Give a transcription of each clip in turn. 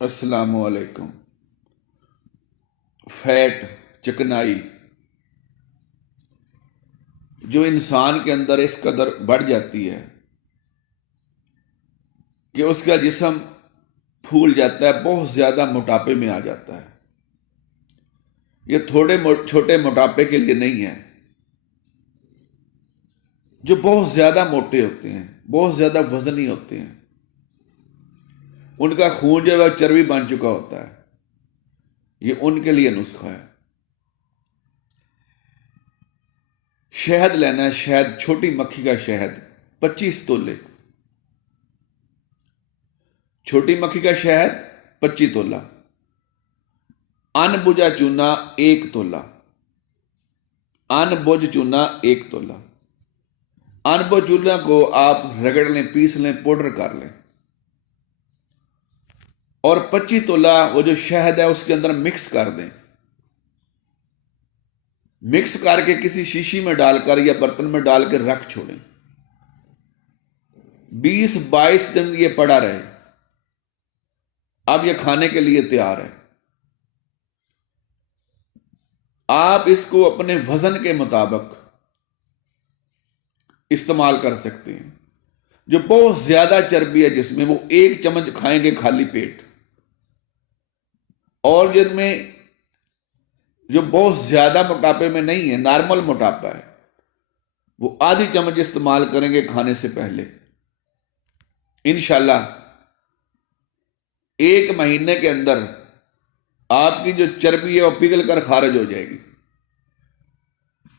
السلام علیکم۔ فیٹ، چکنائی جو انسان کے اندر اس قدر بڑھ جاتی ہے کہ اس کا جسم پھول جاتا ہے، بہت زیادہ موٹاپے میں آ جاتا ہے۔ یہ چھوٹے موٹاپے کے لیے نہیں ہے۔ جو بہت زیادہ موٹے ہوتے ہیں، بہت زیادہ وزنی ہوتے ہیں، ان کا خون جو ہے چربی بن چکا ہوتا ہے، یہ ان کے لیے نسخہ ہے۔ شہد لینا ہے، شہد، چھوٹی مکھی کا شہد 25 تولے، چھوٹی مکھی کا شہد 25 تولہ، ان بجا چونا 1 تولہ، ان بج چونا 1 تولہ۔ ان بج چونا کو آپ رگڑ لیں، پیس لیں، پاؤڈر کر لیں، اور 25 تولہ وہ جو شہد ہے اس کے اندر مکس کر دیں۔ مکس کر کے کسی شیشی میں ڈال کر یا برتن میں ڈال کے رکھ چھوڑیں۔ 20-22 دن یہ پڑا رہے، اب یہ کھانے کے لیے تیار ہے۔ آپ اس کو اپنے وزن کے مطابق استعمال کر سکتے ہیں۔ جو بہت زیادہ چربی ہے جس میں، وہ 1 چمچ کھائیں گے خالی پیٹ، اور جن میں جو بہت زیادہ موٹاپے میں نہیں ہے، نارمل موٹاپا ہے، وہ آدھی چمچ استعمال کریں گے کھانے سے پہلے۔ انشاءاللہ 1 مہینے کے اندر آپ کی جو چربی ہے وہ پگھل کر خارج ہو جائے گی۔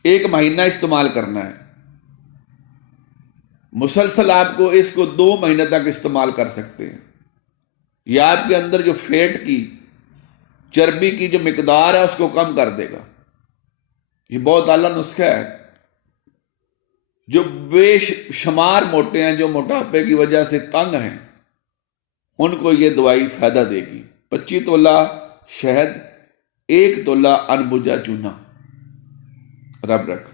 1 مہینہ استعمال کرنا ہے۔ مسلسل آپ کو اس کو 2 مہینے تک استعمال کر سکتے ہیں۔ یہ آپ کے اندر جو فیٹ کی، چربی کی جو مقدار ہے اس کو کم کر دے گا۔ یہ بہت اعلیٰ نسخہ ہے۔ جو بے شمار موٹے ہیں، جو موٹاپے کی وجہ سے تنگ ہیں، ان کو یہ دوائی فائدہ دے گی۔ 25 تولہ شہد، 1 تولہ ان بجا چونا۔ رب رکھ۔